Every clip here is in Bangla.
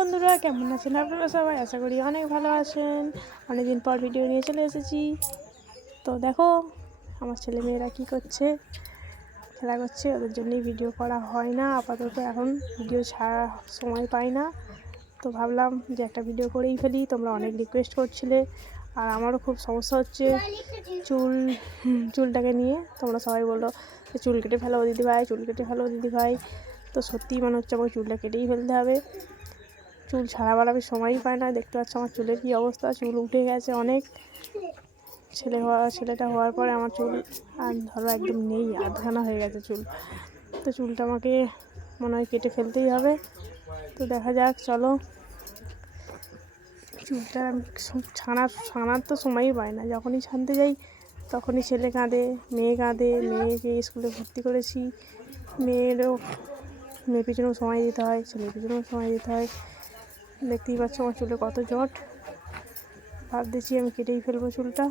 বন্ধুরা, কেমন আছেন আপনারা সবাই? আশা করি অনেক ভালো আছেন। অনেকদিন পর ভিডিও নিয়ে চলে এসেছি। তো দেখো, আমার ছেলে মেয়েরা কী করছে? খেলা করছে, ওদের জন্যই ভিডিও করা হয় না। আপাতত এখন ভিডিও ছাড়া সময় পাই না। তো ভাবলাম যে একটা ভিডিও করেই ফেলি। তোমরা অনেক রিকোয়েস্ট করছিলে, আর আমারও খুব সমস্যা হচ্ছে। চুল, চুলটাকে নিয়ে তোমরা সবাই বলল যে চুল কেটে ফেলো দিদি ভাই চুল কেটে ফেলো দিদি ভাই তো সত্যিই মনে হচ্ছে আমাকে চুলটা কেটেই ফেলতে হবে। চুল ছাড়াবার আমি সময়ই পাই না। দেখতে পাচ্ছ আমার চুলের কী অবস্থা? চুল উঠে গেছে অনেক। ছেলে হওয়া, ছেলেটা হওয়ার পরে আমার চুল আর ধরো একদম নেই, আধখানা হয়ে গেছে চুল। তো চুলটা আমাকে মনে হয় কেটে ফেলতেই হবে। তো দেখা যাক, চলো। চুলটা ছানার ছানার তো সময়ই পাই না। যখনই ছানতে যাই, তখনই ছেলে কাঁদে, মেয়ে কাঁদে। মেয়েকে স্কুলে ভর্তি করেছি। মেয়েরও, মেয়ের পিছনেও সময় দিতে হয়, ছেলের পিছনেও সময় দিতে হয়। দেখতেই পাচ্ছ আমার চুলে কত জট। ভাবতেছি আমি কেটেই ফেলব চুলটা।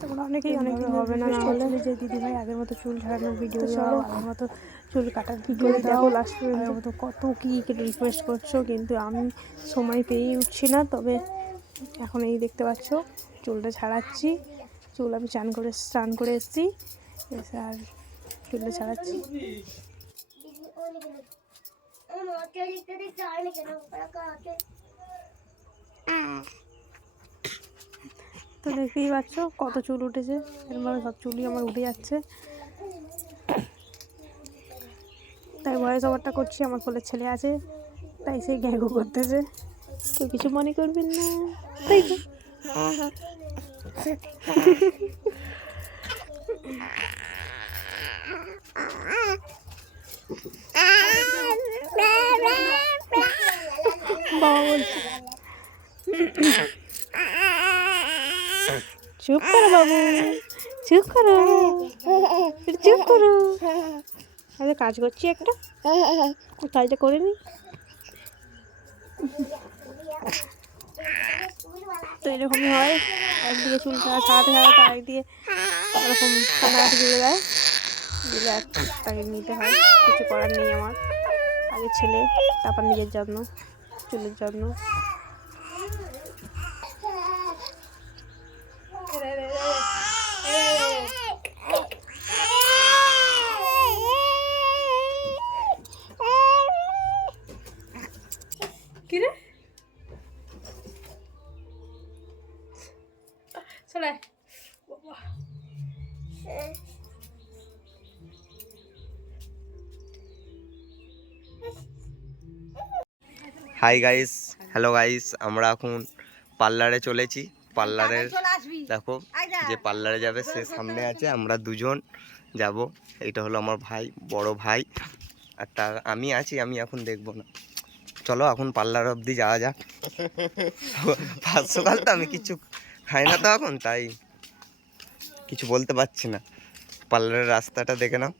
তোমরা অনেকেই অনেক হবে না হলে যে দিদি ভাই আগের মতো চুল ঝাড়ানোর ভিডিও চলো। আগের মতো চুল কাটার ভিডিও দেখো লাস্ট পর্যন্ত। মতো কত কী রিকোয়েস্ট করছ কিন্তু আমি সময় পেয়েই উঠছি না। তবে এখন এই দেখতে পাচ্ছ চুলটা ছাড়াচ্ছি চুল আমি চান করে স্নান করে এসেছি। এসে আর চুলটা ছাড়াচ্ছি তো দেখতেই পাচ্ছ কত চুল উঠেছে। এরমভাবে সব চুলই আমার উঠে যাচ্ছে। তাই ভয়েস ওভারটা করছি, আমার কোলের ছেলে আছে, তাই সেই গ্যাগো করতেছে। তো কিছু মনে করবেন না। তাই তো। বাবা বলছে চুপ করো বাবু। চুপ করো। চুপ করো। আরে কাজ করছি একটা। কাজটা করে নি। তো এরকমই হয়। একদিকে চুল সারাতে সারাতে আরেকদিকে এরকম কান্নাকাটি জুড়ে দেয়। দিলে আর তাকে নিতে হয়। কিছু করার নেই আমার। আগে ছেলে, তারপর নিজের যত্ন। চুলের যত্ন হাই গাইস হ্যালো গাইস আমরা এখন পার্লারে চলেছি। পার্লারের দেখো যে। পার্লারে যাবে সে সামনে আছে আমরা দুজন যাব। এটা হলো আমার ভাই বড় ভাই। আর তার আমি আছি আমি এখন দেখব না। চলো এখন পার্লার অবধি যাওয়া যাক। ফার্স্ট তো আমি কিছু খাই না তো এখন তাই কিছু বলতে পারছি না। পার্লারের রাস্তাটা দেখে নাও।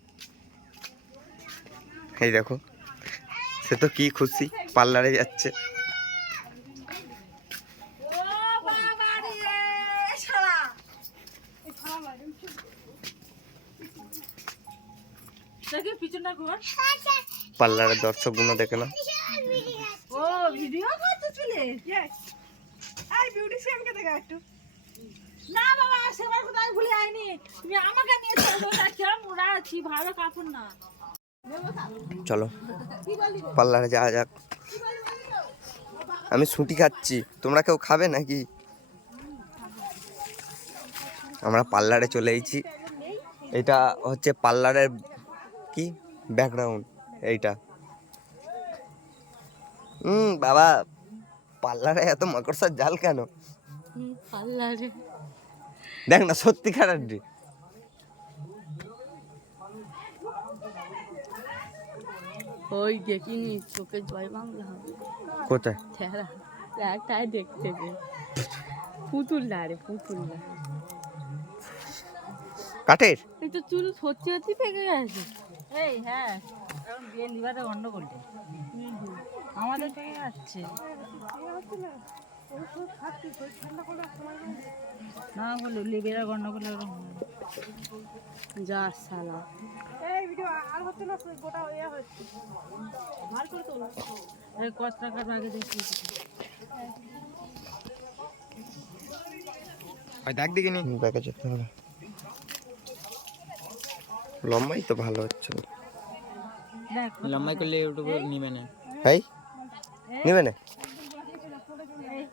এই দেখো। সে তো কি খুশি, পার্লারে যাচ্ছে। পার্লারের দর্শকগুলো দেখে নাও। ও, ভিডিও করতে চলে? আই বিউটিশিয়ানকে দেখা একটু। না বাবা, সেবার কোথায় ভুলে যায়নি তুমি আমাকে নিয়ে ওরা আছি, ভালো কাপড় না। চলো পার্লারে যাওয়া যাক। আমি ছুটি খাচ্ছি। তোমরা কেউ খাবে নাকি? আমরা পার্লারে চলে এসেছি। এটা হচ্ছে পার্লারের কি? ব্যাকগ্রাউন্ড এইটা। হুম বাবা পার্লারে এত মাকড়সার জাল কেন? পাল্লারে দেখ না সত্যিকারের রে। ওই দেখিনি চোখে জয় বাংলা হবে? কোথায়? ঠেরা একটাই দেখতে দে। পুতুল না রে পুতুল না। কাঠের? এই তো চুল সত্যি সত্যি পেকে গেছে। এই হ্যাঁ এখন বিয়ে লিবারে গন্ডগোলটা আমাদের থেকে যাচ্ছে। না বলে লিবেরা গন্ডগোল এরকম। যা সালা। এই কত টাকার আগে দেখি। দেখ দেখি নি ব্যাগে যেতে হবে। লম্বাই তো ভালো হচ্ছে। লম্বাই করলে ইউটিউবে নিবে না। এই? নেবে না এই এই এই ও মাল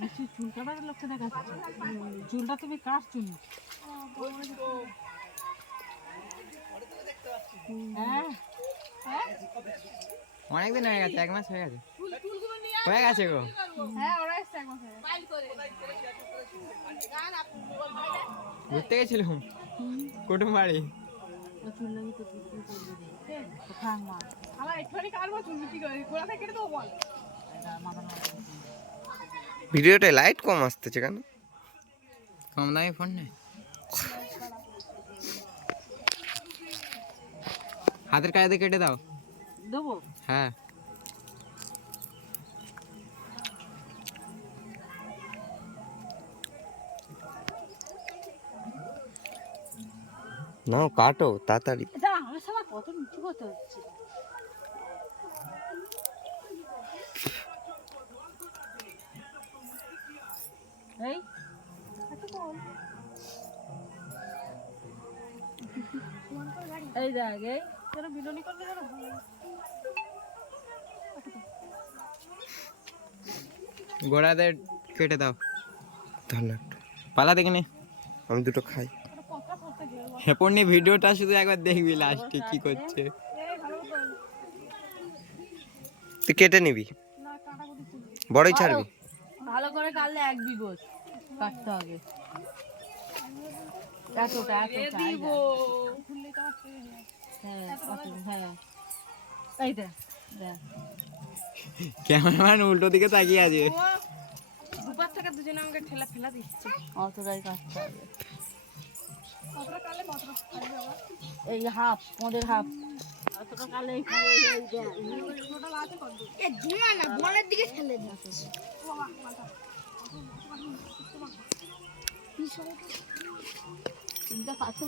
নিশ্চয়ই চুল কাটার দেখাচ্ছে। চুলটা তুমি কাটছো নি হ্যাঁ? অনেকদিন হয়ে গেছে এক মাস হয়ে গেছে। হয়ে গেছে গো। ঘুরতে গেছিলাম। কুটুম বাড়ি ও চুল লাগিয়ে তো বিক্রি করবে রে তো খাং মা এটা মাথা মাথা ভিডিওটা লাইট কম আসতেছে কেন? কম দামি ফোন নেই। হাতের কায়দে কেটে দাও। দেবো? হ্যাঁ। নাও কাটো তাড়াতাড়ি। কত হচ্ছে। এই এই দেখ এই তোরা বিলনি করলে যেন ভালো গোড়াতে কেটে দাও। ধন্যবাদ। পালা দেখিনি। আমি দুটো খাই। হেপড়নি ভিডিওটা শুধু একবার দেখবি লাস্টে কি করছে। তুই কেটে নিবি। বড়ই ছাড়বি। ভালো করে কাটলে এক বিঘত কাটতে হবে। এতটা এতটা। হ্যাঁ হ্যাঁ। এই দেখ ক্যামেরাম্যান উল্টো দিকে তাকিয়ে আছে। অতটাই কাটতে হবে। এই হাফ মোদের হাফ।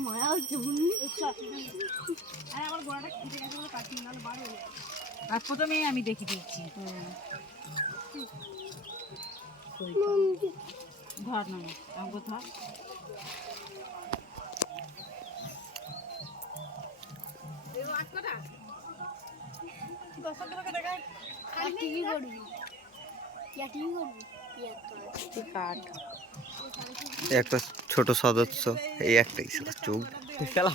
মায়া হচ্ছে আর প্রথমেই আমি দেখি দিচ্ছি। ধর না আমাকে ধর একটা ছোট সদস্য এই একটাই চোখ। খেলা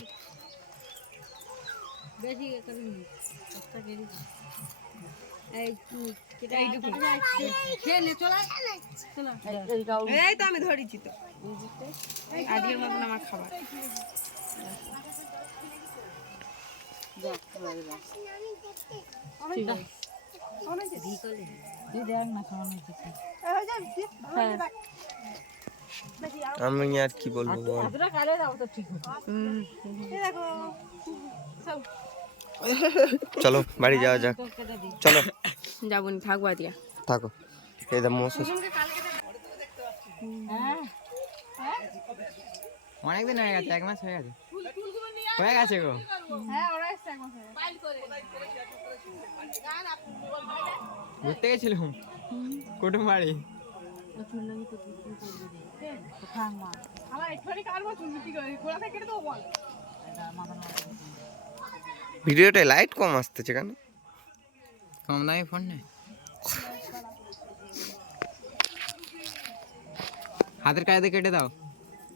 এই তো আমি ধরেছি তো। আজকের মতন আমার খাবার। হ্যাঁ আমি আর কি বলব বল। চলো বাড়ি যাওয়া যাক। চলো। যাব নি থাকব আদিয়া থাকো। এই দা হ্যাঁ অনেকদিন হয়ে গেছে এক মাস হয়ে গেছে। হয়ে গেছে গো। ঘুরতে গেছিলাম। কুটুম বাড়ি ভিডিওটা লাইট কম আসতেছে কেন? কম দামি ফোন নেই। হাতের কায়দে কেটে দাও।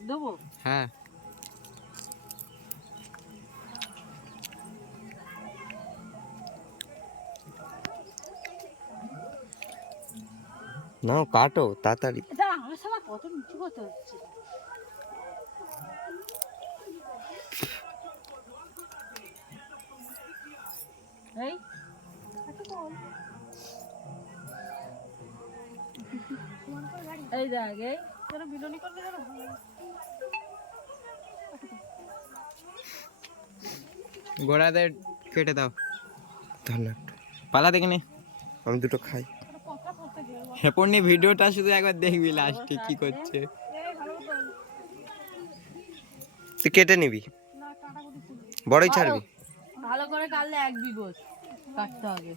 দেবো? হ্যাঁ। নাও কাটো তাড়াতাড়ি। আমার কত হচ্ছে। এই এই দেখ এই তোরা বিলনি করলে যেন ভালো গোড়াতে কেটে দাও। ধন্যবাদ। পালা দেখিনি। আমি দুটো খাই। হেপনি ভিডিওটা শুধু একবার দেখবি লাস্টে কি করছে। তুই কেটে নিবি। বড়ই ছাড়বি। ভালো করে কাটলে এক বিঘত কাটতে হবে।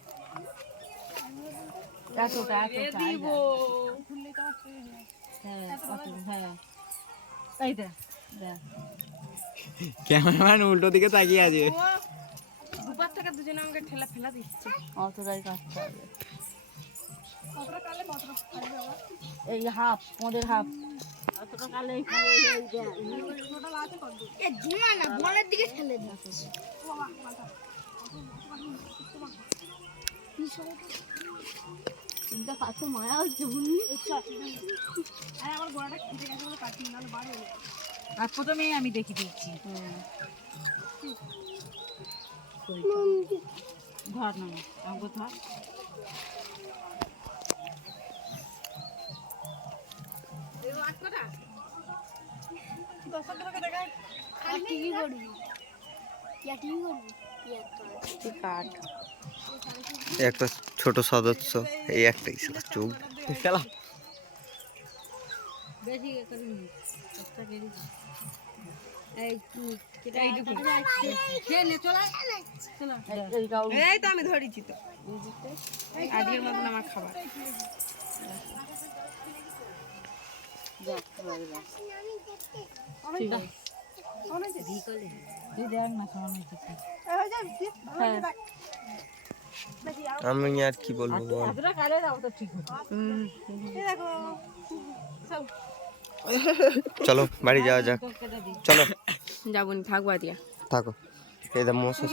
হ্যাঁ হ্যাঁ। ক্যামেরাম্যান উল্টো দিকে তাকিয়ে আছে। থেকে দুজনে আমাকে ঠেলা ফেলা দিচ্ছে। অতটাই কাটতে হবে। এই হাফ মোদের হাফ। মায়া হচ্ছে আর প্রথমেই আমি দেখি দিচ্ছি। ধর না আমাকে ধর। একটা ছোট সদস্য এই একটাই শালা চোখ খেলা। এই তো আমি ধরেছি তো। আজকের মতন আমার খাবার। আমি আর কি বলব চলো বাড়ি যাওয়া যাক। চলো। যাব থাকব আদিয়া থাকো। দা মশা